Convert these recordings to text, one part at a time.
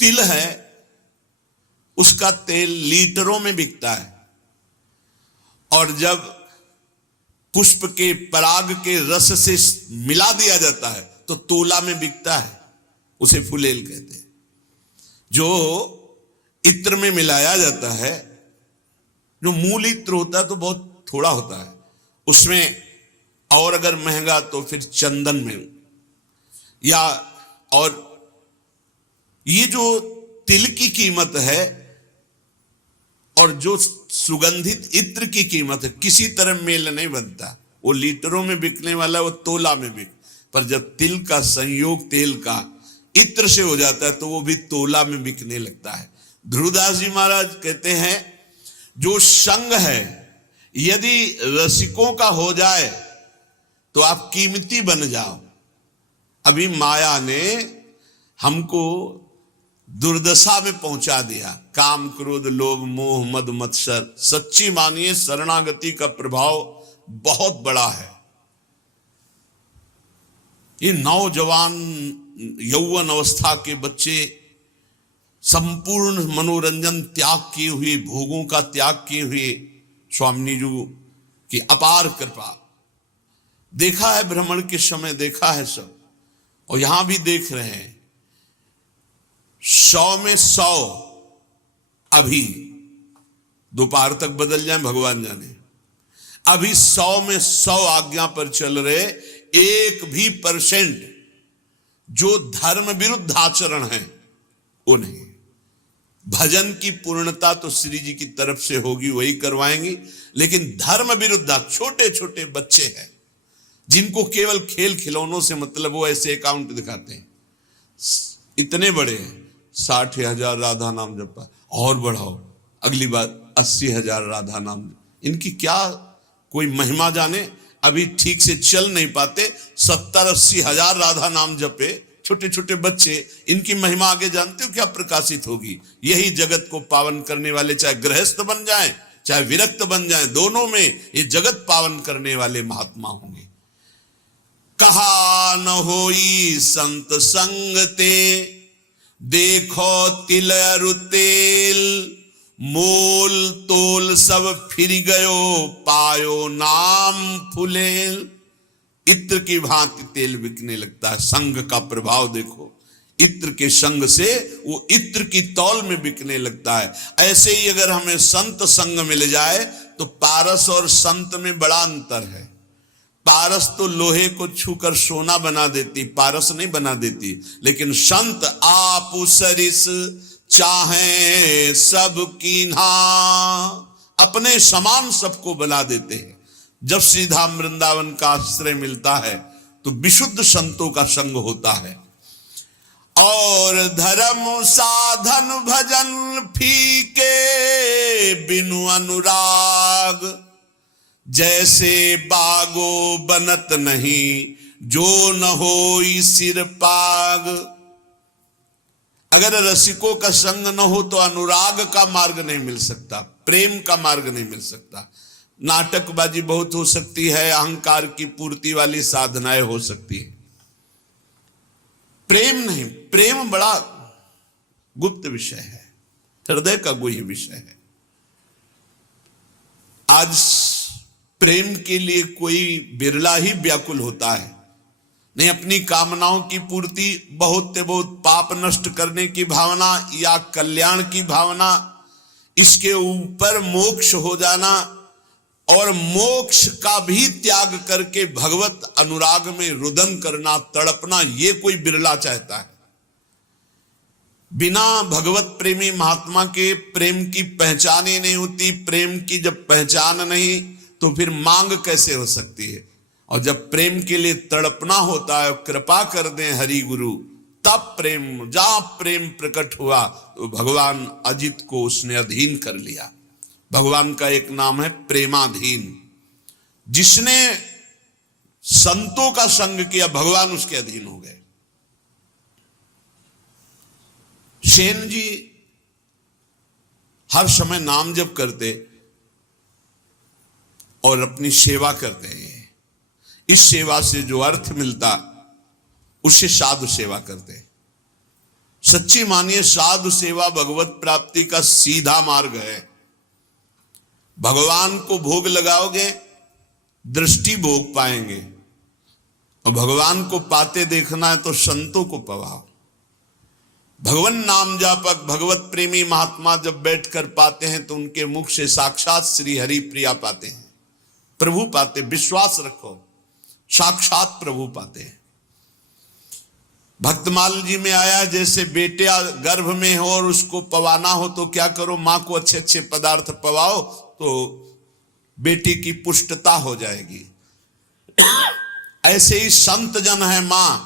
तिल है उसका तेल लीटरों में बिकता है, और जब पुष्प के पराग के रस से मिला दिया जाता है तो तोला में बिकता है, उसे फुलेल कहते हैं। जो इत्र में मिलाया जाता है, जो मूल इत्र होता है तो बहुत थोड़ा होता है उसमें, और अगर महंगा तो फिर चंदन में, या और ये जो तिल की कीमत है और जो सुगंधित इत्र की कीमत है किसी तरह मेल नहीं बनता। वो लीटरों में बिकने वाला वो तोला में बिक, पर जब तिल का संयोग तेल का इत्र से हो जाता है तो वो भी तोला में बिकने लगता है। ध्रुवदास जी महाराज कहते हैं जो संग है यदि रसिकों का हो जाए तो आप कीमती बन जाओ। अभी माया ने हमको दुर्दशा में पहुंचा दिया, काम क्रोध लोभ मोह मद मत्सर। सच्ची मानिए शरणागति का प्रभाव बहुत बड़ा है। ये नौजवान यौवन अवस्था के बच्चे संपूर्ण मनोरंजन त्याग किए हुए, भोगों का त्याग किए हुए, स्वामी जी की अपार कृपा। देखा है भ्रमण के समय, देखा है सब, और यहां भी देख रहे हैं। 100 में 100 अभी दोपहर तक बदल जाए भगवान जाने। अभी 100 में 100 आज्ञा पर चल रहे, 1% जो धर्म विरुद्ध आचरण है वो नहीं। भजन की पूर्णता तो श्री जी की तरफ से होगी, वही करवाएंगी, लेकिन धर्म विरुद्ध छोटे छोटे बच्चे हैं जिनको केवल खेल खिलौनों से मतलब, वो ऐसे अकाउंट दिखाते हैं। इतने बड़े हैं, 60,000 राधा नाम जपा, और बढ़ाओ अगली बात 80,000 राधा नाम। इनकी क्या कोई महिमा जाने, अभी ठीक से चल नहीं पाते, 70-80 हजार राधा नाम जपे छोटे छोटे बच्चे। इनकी महिमा आगे जानते हो क्या प्रकाशित होगी? यही जगत को पावन करने वाले, चाहे गृहस्थ बन जाएं चाहे विरक्त बन जाएं, दोनों में ये जगत पावन करने वाले महात्मा होंगे। कहा न होई संत संग ते, देखो तिल अरु तेल, मोल तोल सब फिर गयो, पायो नाम फुलेल। इत्र की भांति तेल बिकने लगता है। संग का प्रभाव देखो, इत्र के संग से वो इत्र की तौल में बिकने लगता है। ऐसे ही अगर हमें संत संग मिल जाए तो पारस और संत में बड़ा अंतर है। पारस तो लोहे को छूकर सोना बना देती, पारस नहीं बना देती, लेकिन संत आप सरिस चाहे सब कीन्हा, अपने समान सबको बना देते हैं। जब सीधा वृंदावन का आश्रय मिलता है तो विशुद्ध संतों का संग होता है। और धर्म साधन भजन फीके बिनु अनुराग, जैसे बागो बनत नहीं जो न होई सिर पाग। अगर रसिकों का संग न हो तो अनुराग का मार्ग नहीं मिल सकता, प्रेम का मार्ग नहीं मिल सकता। नाटकबाजी बहुत हो सकती है, अहंकार की पूर्ति वाली साधनाएं हो सकती है, प्रेम नहीं। प्रेम बड़ा गुप्त विषय है, हृदय का गुह्य विषय है। आज प्रेम के लिए कोई बिरला ही व्याकुल होता है। नहीं, अपनी कामनाओं की पूर्ति, बहुत से बहुत पाप नष्ट करने की भावना या कल्याण की भावना, इसके ऊपर मोक्ष हो जाना और मोक्ष का भी त्याग करके भगवत अनुराग में रुदन करना, तड़पना, ये कोई बिरला चाहता है। बिना भगवत प्रेमी महात्मा के प्रेम की पहचान ही नहीं होती। प्रेम की जब पहचान नहीं तो फिर मांग कैसे हो सकती है? और जब प्रेम के लिए तड़पना होता है, कृपा कर दें हरि गुरु, तब प्रेम, जहां प्रेम प्रकट हुआ तो भगवान अजित को उसने अधीन कर लिया। भगवान का एक नाम है प्रेमाधीन। जिसने संतों का संग किया भगवान उसके अधीन हो गए। सेन जी हर समय नाम जप करते और अपनी सेवा करते हैं। इस सेवा से जो अर्थ मिलता उससे साधु सेवा करते। सच्ची मानिए साधु सेवा भगवत प्राप्ति का सीधा मार्ग है। भगवान को भोग लगाओगे, दृष्टि भोग पाएंगे, और भगवान को पाते देखना है तो संतों को पवाओ। भगवान नाम जापक भगवत प्रेमी महात्मा जब बैठकर पाते हैं तो उनके मुख से साक्षात श्री हरि प्रिया पाते हैं, प्रभु पाते। विश्वास रखो, साक्षात प्रभु पाते हैं। भक्तमाल जी में आया, जैसे बेटे गर्भ में हो और उसको पवाना हो तो क्या करो, मां को अच्छे अच्छे पदार्थ पवाओ तो बेटी की पुष्टता हो जाएगी। ऐसे ही संत जन है मां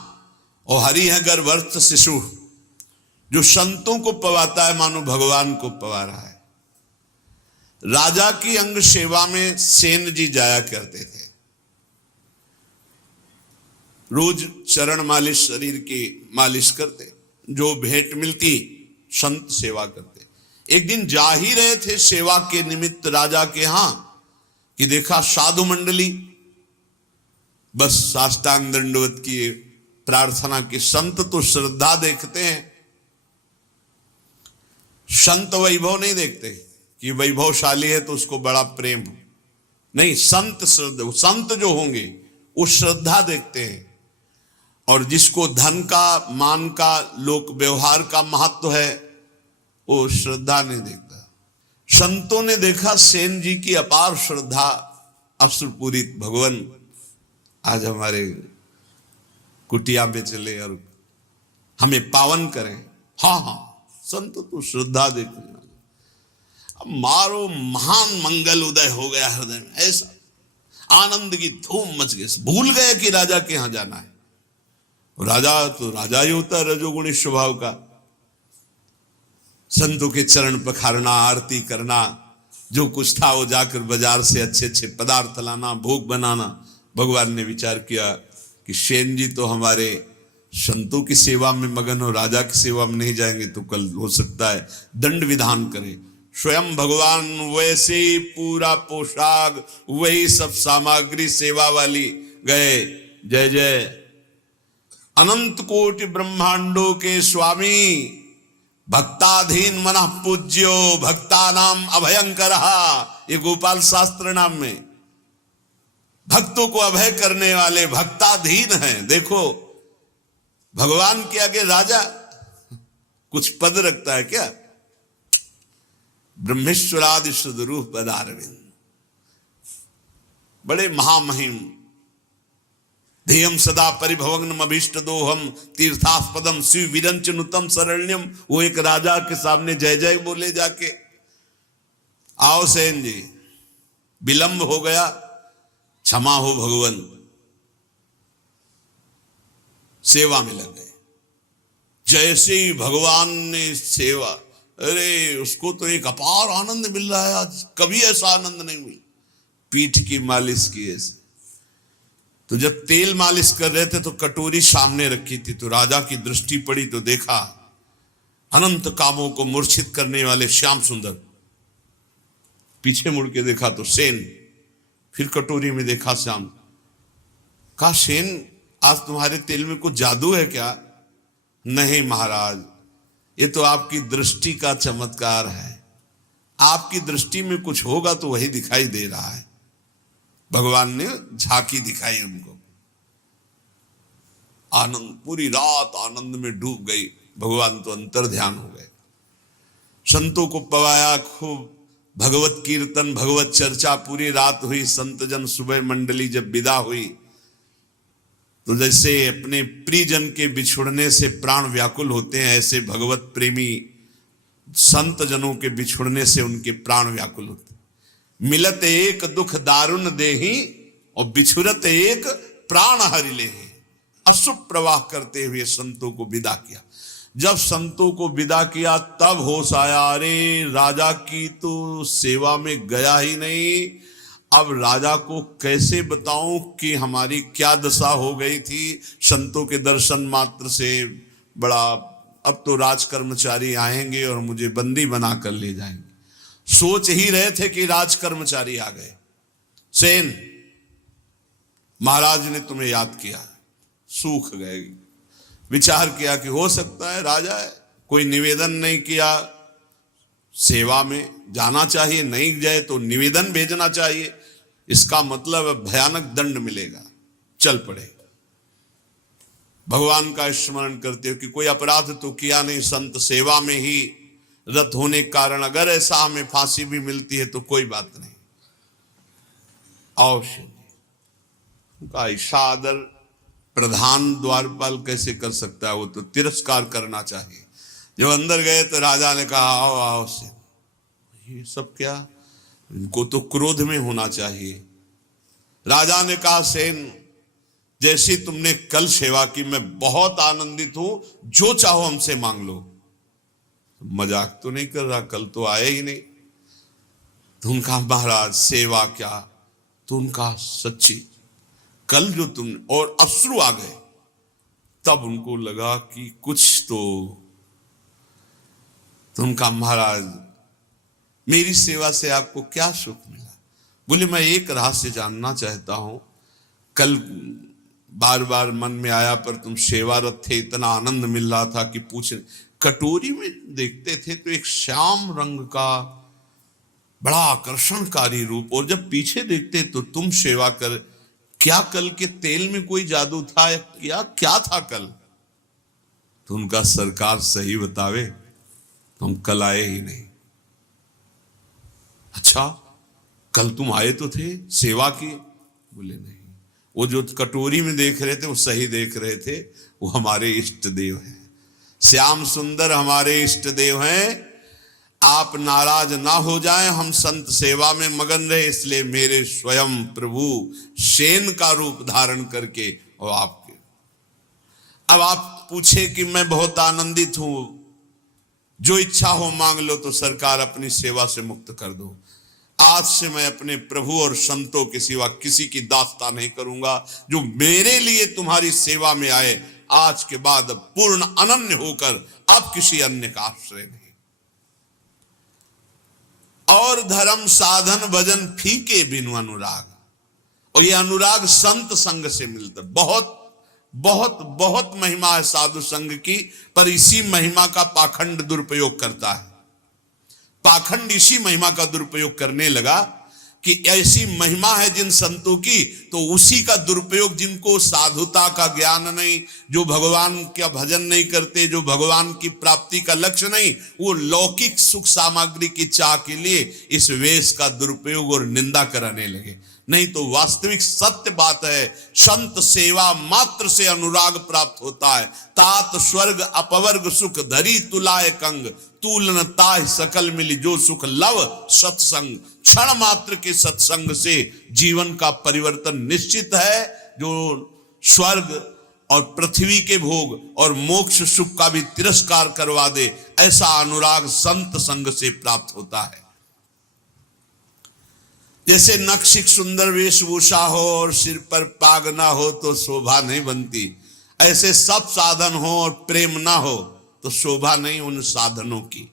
और हरि है गर्भस्थ शिशु। जो संतों को पवाता है मानो भगवान को पवा रहा है। राजा की अंग सेवा में सेन जी जाया करते थे, रोज चरण मालिश, शरीर की मालिश करते, जो भेंट मिलती संत सेवा करते। एक दिन जा ही रहे थे सेवा के निमित्त राजा के यहां कि देखा साधु मंडली, बस साष्टांग दंडवत की प्रार्थना की। संत तो श्रद्धा देखते हैं, संत वैभव नहीं देखते कि वैभवशाली है तो उसको बड़ा प्रेम नहीं। संत श्रद्धा, संत जो होंगे वो श्रद्धा देखते हैं। और जिसको धन का, मान का, लोक व्यवहार का महत्व है वो श्रद्धा नहीं देखता। संतों ने देखा सेन जी की अपार श्रद्धा, अश्रुपूरित। भगवान आज हमारे कुटिया में चले और हमें पावन करें। हाँ हाँ, संत तो श्रद्धा देखने वाले। अब मारो महान मंगल उदय हो गया हृदय में, ऐसा आनंद की धूम मच गई। भूल गए कि राजा के यहां जाना है। राजा तो राजा ही होता है, रजोगुणी स्वभाव का। संतों के चरण पखारना, आरती करना, जो कुछ था वो जाकर बाजार से अच्छे अच्छे पदार्थ लाना, भोग बनाना। भगवान ने विचार किया कि सेन जी तो हमारे संतों की सेवा में मगन हो, राजा की सेवा में नहीं जाएंगे तो कल हो सकता है दंड विधान करें। स्वयं भगवान वैसे ही पूरा पोशाक, वही सब सामग्री सेवा वाली गए। जय जय अनंत कोटि ब्रह्मांडों के स्वामी, भक्ताधीन मनः पूज्यो, भक्ता नाम अभयंकर। ये गोपाल शास्त्र नाम में भक्तों को अभय करने वाले भक्ताधीन हैं। देखो भगवान के आगे राजा कुछ पद रखता है क्या? ब्रह्मेश्वरादि सदरूप पदारविंद, बड़े महामहिम। ध्येयम सदा परिभवग्नम अभीष्ट दोहम तीर्थास्पदम शिव विरंचनुतम शरण्यम। वो एक राजा के सामने जय जय बोले जाके। आओ सेन जी, विलंब हो गया, क्षमा हो भगवान। सेवा में लग गए। जैसे ही भगवान ने सेवा, अरे उसको तो एक अपार आनंद मिल रहा है आज, कभी ऐसा आनंद नहीं मिला। पीठ की मालिश की ऐसे, तो जब तेल मालिश कर रहे थे तो कटोरी सामने रखी थी, तो राजा की दृष्टि पड़ी तो देखा अनंत कामों को मूर्छित करने वाले श्याम सुंदर। पीछे मुड़ के देखा तो सेन, फिर कटोरी में देखा श्याम। कहा सेन आज तुम्हारे तेल में कुछ जादू है क्या? नहीं महाराज, ये तो आपकी दृष्टि का चमत्कार है। आपकी दृष्टि में कुछ होगा तो वही दिखाई दे रहा है। भगवान ने झांकी दिखाई उनको। आनंद, पूरी रात आनंद में डूब गई। भगवान तो अंतर ध्यान हो गए। संतों को पवाया खूब, भगवत कीर्तन, भगवत चर्चा पूरी रात हुई। संत जन सुबह मंडली जब विदा हुई तो जैसे अपने प्रियजन के बिछुड़ने से प्राण व्याकुल होते हैं, ऐसे भगवत प्रेमी संत जनों के बिछुड़ने से उनके प्राण व्याकुल होते। मिलत एक दुख दारुण देही और बिछुरत एक प्राण हरि लेहि। अश्रु प्रवाह करते हुए संतों को विदा किया। जब संतों को विदा किया तब होश आया, अरे राजा की तो सेवा में गया ही नहीं। अब राजा को कैसे बताऊं कि हमारी क्या दशा हो गई थी। संतों के दर्शन मात्र से बड़ा, अब तो राज कर्मचारी आएंगे और मुझे बंदी बना कर ले जाएंगे। सोच ही रहे थे कि राज कर्मचारी आ गए। सेन, महाराज ने तुम्हें याद किया, सूख गए। विचार किया कि हो सकता है राजा है, कोई निवेदन नहीं किया, सेवा में जाना चाहिए, नहीं जाए तो निवेदन भेजना चाहिए, इसका मतलब भयानक दंड मिलेगा, चल पड़े। भगवान का स्मरण करते हो कि कोई अपराध तो किया नहीं, संत सेवा में ही रत होने के कारण अगर ऐसा हमें फांसी भी मिलती है तो कोई बात नहीं, अवश्य नहीं। का ऐसा आदर प्रधान द्वारपाल कैसे कर सकता है, वो तो तिरस्कार करना चाहिए। जब अंदर गए तो राजा ने कहा आओ आओ से, ये सब क्या, इनको तो क्रोध में होना चाहिए। राजा ने कहा सेन, जैसी तुमने कल सेवा की मैं बहुत आनंदित हूं, जो चाहो हमसे मांग लो। मजाक तो नहीं कर रहा, कल तो आए ही नहीं। तो उनका महाराज सेवा क्या, तो उनका सच्ची कल जो तुम, और अश्रु आ गए। तब उनको लगा कि कुछ तो उनका महाराज मेरी सेवा से आपको क्या सुख मिला? बोले मैं एक रहस्य जानना चाहता हूं, कल बार बार मन में आया पर तुम सेवारत थे, इतना आनंद मिल रहा था कि पूछ। कटोरी में देखते थे तो एक श्याम रंग का बड़ा आकर्षणकारी रूप, और जब पीछे देखते तो तुम सेवा कर, क्या कल के तेल में कोई जादू था या क्या था कल? तो उनका सरकार सही बतावे, हम कल आए ही नहीं। अच्छा कल तुम आए तो थे, सेवा की? बोले नहीं, वो जो कटोरी में देख रहे थे वो सही देख रहे थे, वो हमारे इष्ट देव हैं, श्याम सुंदर हमारे इष्ट देव हैं। आप नाराज ना हो जाएं, हम संत सेवा में मगन रहे, इसलिए मेरे स्वयं प्रभु शेन का रूप धारण करके और आपके। अब आप पूछे कि मैं बहुत आनंदित हूं, जो इच्छा हो मांग लो, तो सरकार अपनी सेवा से मुक्त कर दो। आज से मैं अपने प्रभु और संतों के सिवा किसी की दास्ता नहीं करूंगा, जो मेरे लिए तुम्हारी सेवा में आए, आज के बाद पूर्ण अनन्य होकर अब किसी अन्य का आश्रय नहीं। और धर्म साधन भजन फीके बिनु अनुराग, और ये अनुराग संत संग से मिलता। बहुत बहुत बहुत महिमा है साधु संग की, पर इसी महिमा का पाखंड दुरुपयोग करता है। पाखंड इसी महिमा का दुरुपयोग करने लगा कि ऐसी महिमा है जिन संतों की, तो उसी का दुरुपयोग, जिनको साधुता का ज्ञान नहीं, जो भगवान का भजन नहीं करते, जो भगवान की प्राप्ति का लक्ष्य नहीं, वो लौकिक सुख सामग्री की चाह के लिए इस वेश का दुरुपयोग और निंदा कराने लगे। नहीं तो वास्तविक सत्य बात है, संत सेवा मात्र से अनुराग प्राप्त होता है। तात स्वर्ग अपवर्ग सुख धरी तुलाय कंग, तूलन ताह सकल मिली जो सुख लव सत्संग। क्षण मात्र के सत्संग से जीवन का परिवर्तन निश्चित है। जो स्वर्ग और पृथ्वी के भोग और मोक्ष सुख का भी तिरस्कार करवा दे, ऐसा अनुराग संत संग से प्राप्त होता है। जैसे नक्शिक सुंदर वेशभूषा हो और सिर पर पाग ना हो तो शोभा नहीं बनती, ऐसे सब साधन हो और प्रेम ना हो तो शोभा नहीं उन साधनों की।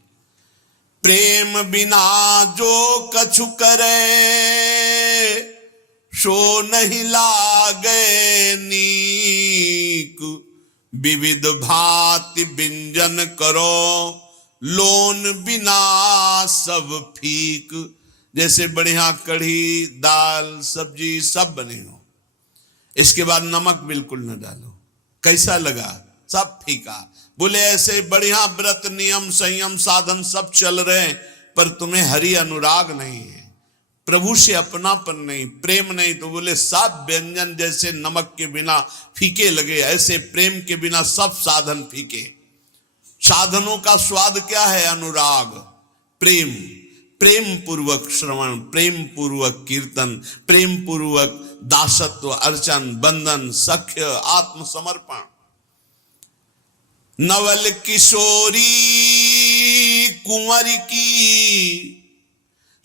प्रेम बिना जो कछु करे, सो नहीं लागे नीक। विविध भांति व्यंजन करो, लोन बिना सब फीक। जैसे बढ़िया कढ़ी दाल सब्जी सब बने हो, इसके बाद नमक बिल्कुल न डालो, कैसा लगा? सब फीका। बोले ऐसे बढ़िया व्रत नियम संयम साधन सब चल रहे हैं, पर तुम्हें हरि अनुराग नहीं है, प्रभु से अपनापन नहीं, प्रेम नहीं, तो बोले सब व्यंजन जैसे नमक के बिना फीके लगे, ऐसे प्रेम के बिना सब साधन फीके। साधनों का स्वाद क्या है? अनुराग, प्रेम। प्रेम पूर्वक श्रवण, प्रेम पूर्वक कीर्तन, प्रेम पूर्वक दासत्व, अर्चन, बंधन, सख्य, आत्मसमर्पण। नवल किशोरी कुंवर की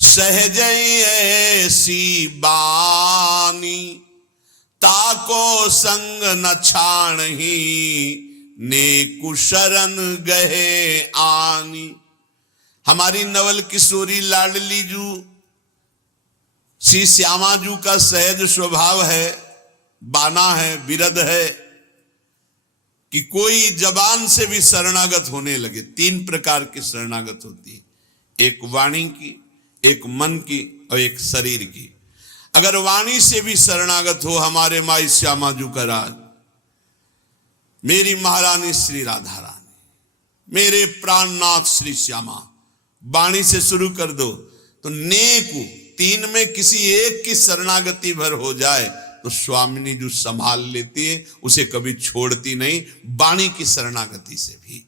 सहज ऐसी बानी, ताको संग न छाणही ने कुशरण गहे आनी। हमारी नवल किशोरी लाडली जू श्री श्यामा जू का सहज स्वभाव है, बाना है, विरध है कि कोई जबान से भी शरणागत होने लगे। 3 प्रकार की शरणागत होती है, एक वाणी की, एक मन की और एक शरीर की। अगर वाणी से भी शरणागत हो, हमारे माई श्यामा जू का राज, मेरी महारानी श्री राधा रानी, मेरे प्राणनाथ श्री श्यामा, वाणी से शुरू कर दो तो नेकु 3 में किसी एक की शरणागति भर हो जाए तो स्वामिनी जो संभाल लेती है, उसे कभी छोड़ती नहीं, वाणी की शरणागति से भी।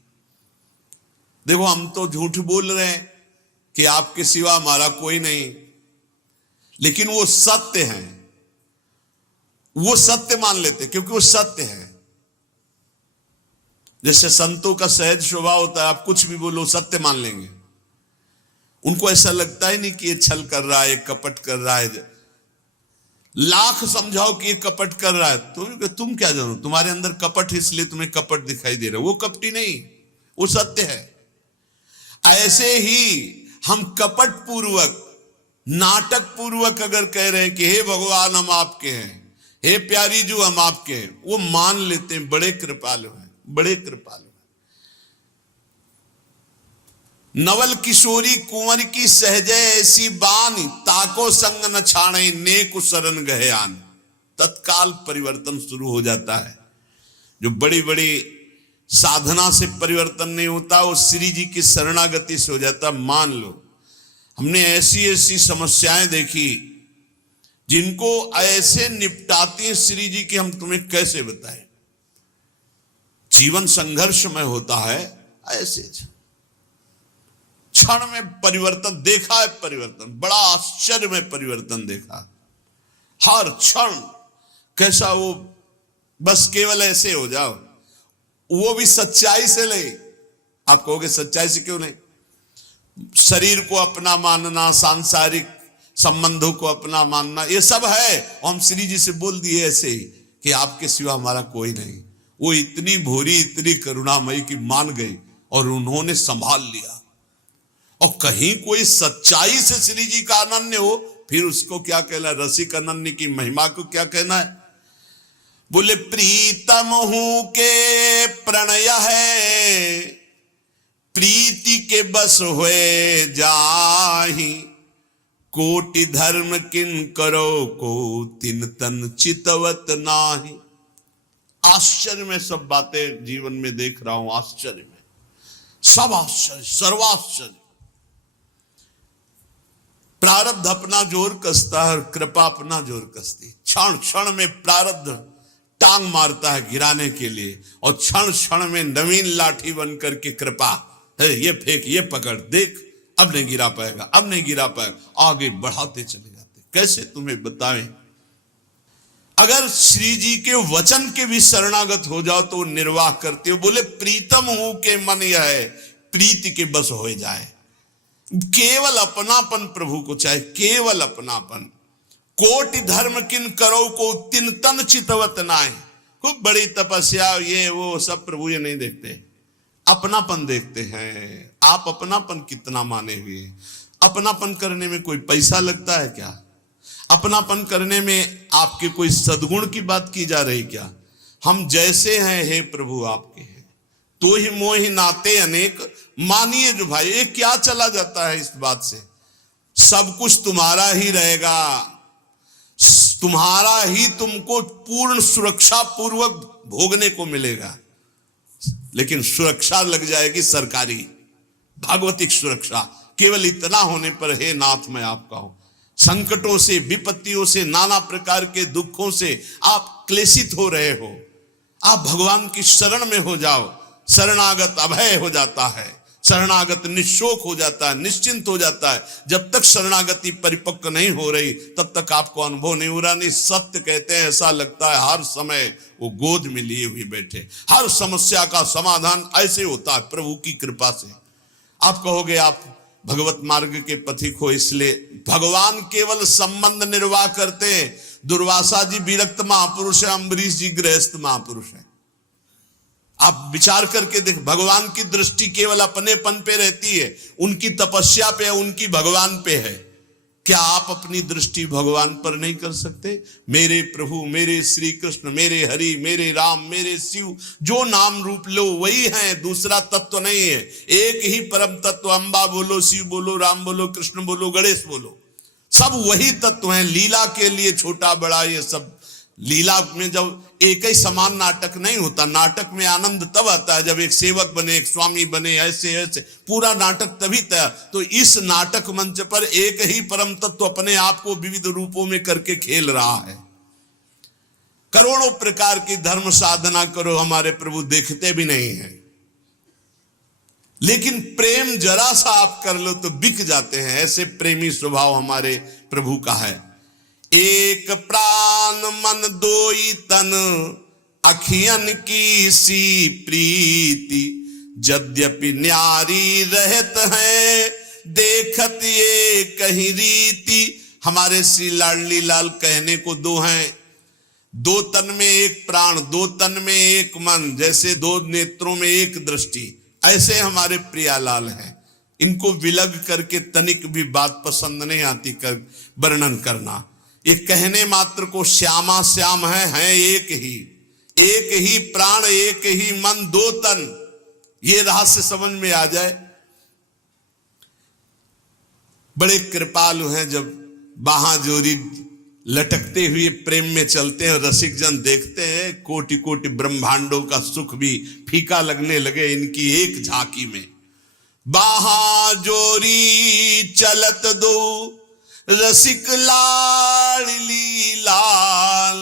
देखो हम तो झूठ बोल रहे हैं कि आपके सिवा हमारा कोई नहीं, लेकिन वो सत्य है, वो सत्य मान लेते क्योंकि वो सत्य है। जैसे संतों का सहज स्वभाव होता है, आप कुछ भी बोलो सत्य मान लेंगे। उनको ऐसा लगता ही नहीं कि ये छल कर रहा है, कपट कर रहा है। लाख समझाओ कि ये कपट कर रहा है तो तुम क्या जानो, तुम्हारे अंदर कपट है इसलिए तुम्हें कपट दिखाई दे रहा है। वो कपटी नहीं, वो सत्य है। ऐसे ही हम कपट पूर्वक, नाटक पूर्वक अगर कह रहे हैं कि हे भगवान हम आपके हैं, हे प्यारी जो हम आपके हैं, वो मान लेते हैं। बड़े कृपालु हैं, बड़े कृपालु। नवल किशोरी कुंवर की सहजे ऐसी बानी, ताको संग न छाणे नेकु शरण गहे आन। तत्काल परिवर्तन शुरू हो जाता है। जो बड़ी बड़ी साधना से परिवर्तन नहीं होता, वो श्री जी की शरणागति से हो जाता। मान लो हमने ऐसी ऐसी समस्याएं देखी जिनको ऐसे निपटाती हैं श्री जी की, हम तुम्हें कैसे बताएं। जीवन संघर्षमय होता है, ऐसे क्षण में परिवर्तन देखा है। परिवर्तन बड़ा आश्चर्य में परिवर्तन देखा। हर क्षण कैसा वो, बस केवल ऐसे हो जाओ, वो भी सच्चाई से ले। आप कहोगे सच्चाई से क्यों नहीं? शरीर को अपना मानना, सांसारिक संबंधों को अपना मानना, ये सब है। हम श्री जी से बोल दिए ऐसे ही कि आपके सिवा हमारा कोई नहीं। वो इतनी भोरी, इतनी करुणामयी की मान गई और उन्होंने संभाल लिया। और कहीं कोई सच्चाई से श्री जी का अनन्य हो, फिर उसको क्या कहना? रसिक अनन्य की महिमा को क्या कहना है? बोले प्रीतम हूं के प्रणय है, प्रीति के बस हुए जाहि, कोटि धर्म किन करो को तिन तन चितवत नाही। आश्चर्य में सब बातें जीवन में देख रहा हूं, आश्चर्य में सब आश्चर्य, सर्वाश्चर्य। प्रारब्ध अपना जोर कसता है और कृपा अपना जोर कसती। क्षण क्षण में प्रारब्ध टांग मारता है गिराने के लिए, और क्षण क्षण में नवीन लाठी बनकर के कृपा है, ये फेंक, ये पकड़, देख अब नहीं गिरा पाएगा, अब नहीं गिरा पाएगा, आगे बढ़ाते चले जाते। कैसे तुम्हें बताएं? अगर श्री जी के वचन के भी शरणागत हो जाओ तो निर्वाह करते हो। बोले प्रीतम हूं के मन यह है, प्रीति के बस हो जाए। केवल अपनापन प्रभु को चाहे, केवल अपनापन। कोटि धर्म किन करो को तिन तन चितवत नाय। खूब बड़ी तपस्या, ये वो सब प्रभु ये नहीं देखते, अपनापन देखते हैं। आप अपनापन कितना माने हुए? अपनापन करने में कोई पैसा लगता है क्या? अपनापन करने में आपके कोई सद्गुण की बात की जा रही क्या? हम जैसे हैं हे प्रभु आपके हैं, तो ही मोहि नाते अनेक। मानिए जो भाई, ये क्या चला जाता है इस बात से? सब कुछ तुम्हारा ही रहेगा, तुम्हारा ही तुमको पूर्ण सुरक्षा पूर्वक भोगने को मिलेगा। लेकिन सुरक्षा लग जाएगी सरकारी, भागवतिक सुरक्षा। केवल इतना होने पर हे नाथ मैं आपका हूं। संकटों से, विपत्तियों से, नाना प्रकार के दुखों से आप क्लेशित हो रहे हो, आप भगवान की शरण में हो जाओ। शरणागत अभय हो जाता है, शरणागत निशोक हो जाता है, निश्चिंत हो जाता है। जब तक शरणागति परिपक्व नहीं हो रही तब तक आपको अनुभव नहीं हो रहा। नहीं, सत्य कहते हैं, ऐसा लगता है हर समय वो गोद में लिए हुए बैठे। हर समस्या का समाधान ऐसे होता है प्रभु की कृपा से। आप कहोगे आप भगवत मार्ग के पथिक हो, इसलिए भगवान केवल संबंध निर्वाह करते हैं। दुर्वासा जी विरक्त महापुरुष है, अम्बरीश जी गृहस्थ महापुरुष है। आप विचार करके देख, भगवान की दृष्टि केवल अपनेपन पे रहती है, उनकी तपस्या पे, उनकी भगवान पे है। क्या आप अपनी दृष्टि भगवान पर नहीं कर सकते? मेरे प्रभु, मेरे श्री कृष्ण, मेरे हरि, मेरे राम, मेरे शिव, जो नाम रूप लो वही है, दूसरा तत्व नहीं है। एक ही परम तत्व, अम्बा बोलो, शिव बोलो, राम बोलो, कृष्ण बोलो, गणेश बोलो, सब वही तत्व हैं। लीला के लिए छोटा बड़ा ये सब, लीला में जब एक ही समान नाटक नहीं होता। नाटक में आनंद तब आता है जब एक सेवक बने, एक स्वामी बने, ऐसे ऐसे पूरा नाटक तभी तैयार। तो इस नाटक मंच पर एक ही परम तत्व अपने आप को विविध रूपों में करके खेल रहा है। करोड़ों प्रकार की धर्म साधना करो, हमारे प्रभु देखते भी नहीं है, लेकिन प्रेम जरा सा आप कर लो तो बिक जाते हैं। ऐसे प्रेमी स्वभाव हमारे प्रभु का है। एक प्राण मन दोई तन, अखियन की सी प्रीति, यद्यपि न्यारी रहत है, देखत ये कहीं रीति। हमारे श्री लाडली लाल कहने को दो हैं, दो तन में एक प्राण, दो तन में एक मन, जैसे दो नेत्रों में एक दृष्टि, ऐसे हमारे प्रियालाल हैं। इनको विलग करके तनिक भी बात पसंद नहीं आती कर वर्णन करना। ये कहने मात्र को श्यामा श्याम है एक ही प्राण, एक ही मन, दो तन, ये रहस्य समझ में आ जाए। बड़े कृपालु हैं, जब बाहां जोरी लटकते हुए प्रेम में चलते हैं, रसिक जन देखते हैं, कोटि कोटि ब्रह्मांडों का सुख भी फीका लगने लगे इनकी एक झांकी में। बाहां जोरी चलत दो, रसिक लाडली लाल,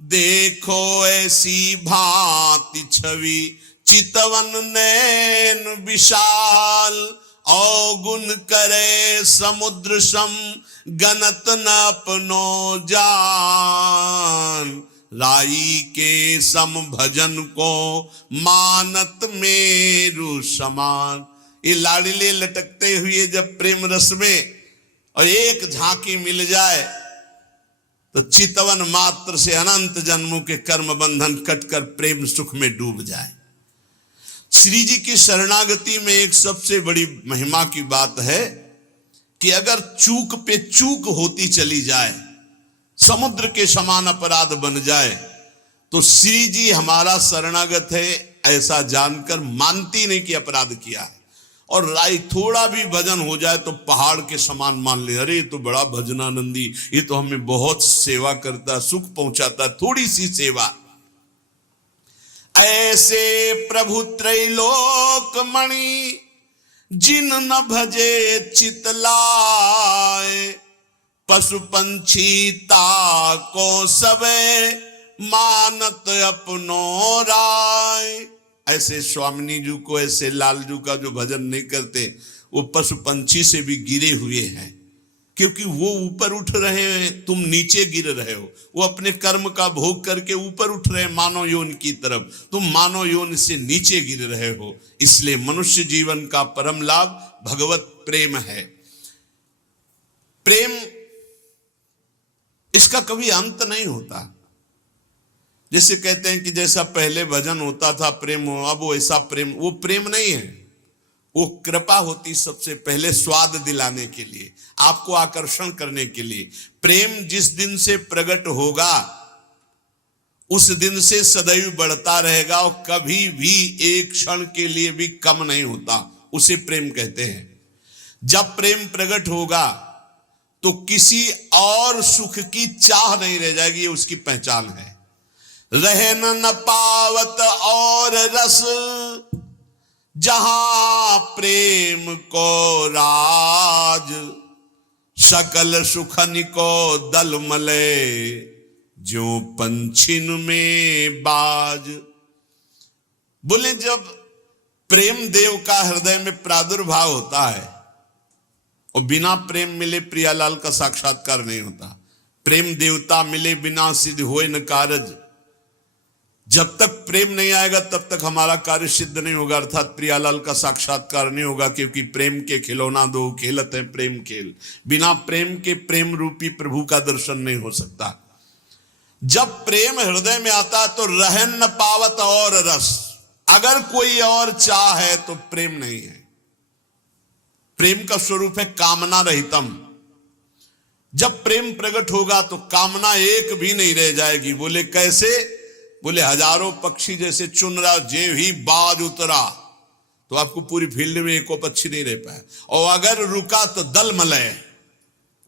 देखो ऐसी भांति छवि, चितवन नैन विशाल, अवगुण करे समुद्र सम, गनत न अपनो जान, राई के सम भजन को मानत मेरु समान। ये लाडले लटकते हुए जब प्रेम रस में और एक झांकी मिल जाए तो चितवन मात्र से अनंत जन्मों के कर्म बंधन कटकर प्रेम सुख में डूब जाए। श्री जी की शरणागति में एक सबसे बड़ी महिमा की बात है कि अगर चूक पे चूक होती चली जाए, समुद्र के समान अपराध बन जाए, तो श्री जी हमारा शरणागत है ऐसा जानकर मानती नहीं कि अपराध किया है। और राय थोड़ा भी भजन हो जाए तो पहाड़ के समान मान ले, अरे तो बड़ा भजनानंदी, ये तो हमें बहुत सेवा करता, सुख पहुंचाता, थोड़ी सी सेवा। ऐसे प्रभु त्रैलोक मणि, जिन न भजे चितलाए, पशु पंछी ताको सबे, मानत अपनो राय। ऐसे स्वामिनी जी को, ऐसे लालजू का जो भजन नहीं करते, वो पशु पंछी से भी गिरे हुए हैं, क्योंकि वो ऊपर उठ रहे हैं, तुम नीचे गिर रहे हो। वो अपने कर्म का भोग करके ऊपर उठ रहे हैं मानव योनि की तरफ, तुम मानव योनि से नीचे गिर रहे हो। इसलिए मनुष्य जीवन का परम लाभ भगवत प्रेम है। प्रेम इसका कभी अंत नहीं होता। जैसे कहते हैं कि जैसा पहले भजन होता था प्रेम हो, अब वो ऐसा प्रेम, वो प्रेम नहीं है, वो कृपा होती सबसे पहले स्वाद दिलाने के लिए, आपको आकर्षण करने के लिए। प्रेम जिस दिन से प्रकट होगा उस दिन से सदैव बढ़ता रहेगा और कभी भी एक क्षण के लिए भी कम नहीं होता, उसे प्रेम कहते हैं। जब प्रेम प्रकट होगा तो किसी और सुख की चाह नहीं रह जाएगी, ये उसकी पहचान है। रहन न पावत और रस, जहां प्रेम को राज, सकल सुखन को दल मले, जो पंछिन में बाज। बोले जब प्रेम देव का हृदय में प्रादुर्भाव होता है, और बिना प्रेम मिले प्रियालाल का साक्षात्कार नहीं होता। प्रेम देवता मिले बिना सिद्ध होए न कारज। जब तक प्रेम नहीं आएगा तब तक हमारा कार्य सिद्ध नहीं होगा, अर्थात प्रियालाल का साक्षात्कार नहीं होगा, क्योंकि प्रेम के खिलौना दो खेलत है प्रेम खेल। बिना प्रेम के प्रेम रूपी प्रभु का दर्शन नहीं हो सकता। जब प्रेम हृदय में आता तो रहन न पावत और रस, अगर कोई और चाह है तो प्रेम नहीं है। प्रेम का स्वरूप है कामना रहितम। जब प्रेम प्रकट होगा तो कामना एक भी नहीं रह जाएगी। बोले कैसे? बोले हजारों पक्षी जैसे चुन रहा, जे ही बाज उतरा तो आपको पूरी फील्ड में एको पक्षी नहीं रह पाया, और अगर रुका तो दल मलय,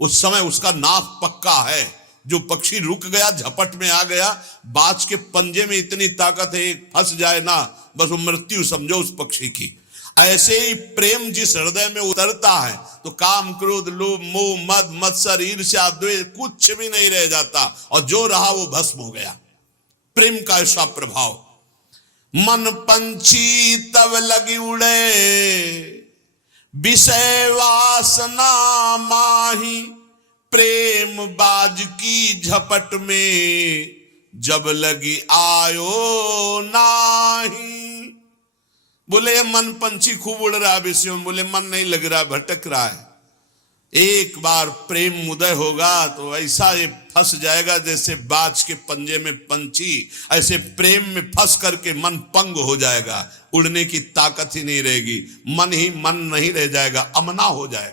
उस समय उसका नाश पक्का है। जो पक्षी रुक गया, झपट में आ गया, बाज के पंजे में इतनी ताकत है, फंस जाए ना बस वो मृत्यु समझो उस पक्षी की। ऐसे ही प्रेम जिस हृदय में उतरता है तो काम, क्रोध, लोभ, मोह, मद, मत्सर, ईर्ष्या, द्वेष कुछ भी नहीं रह जाता, और जो रहा वो भस्म हो गया। प्रेम का ऐसा प्रभाव। मन पंछी तब लगी उड़े, विषय वासना माही, प्रेम बाज की झपट में, जब लगी आयो नाही। बोले मन पंछी खूब उड़ रहा है विषयों में, बोले मन नहीं लग रहा, भटक रहा है। एक बार प्रेम उदय होगा तो ऐसा ये फंस जाएगा जैसे बाज के पंजे में पंछी, ऐसे प्रेम में फंस करके मन पंग हो जाएगा, उड़ने की ताकत ही नहीं रहेगी, मन ही मन नहीं रह जाएगा, अमना हो जाएगा।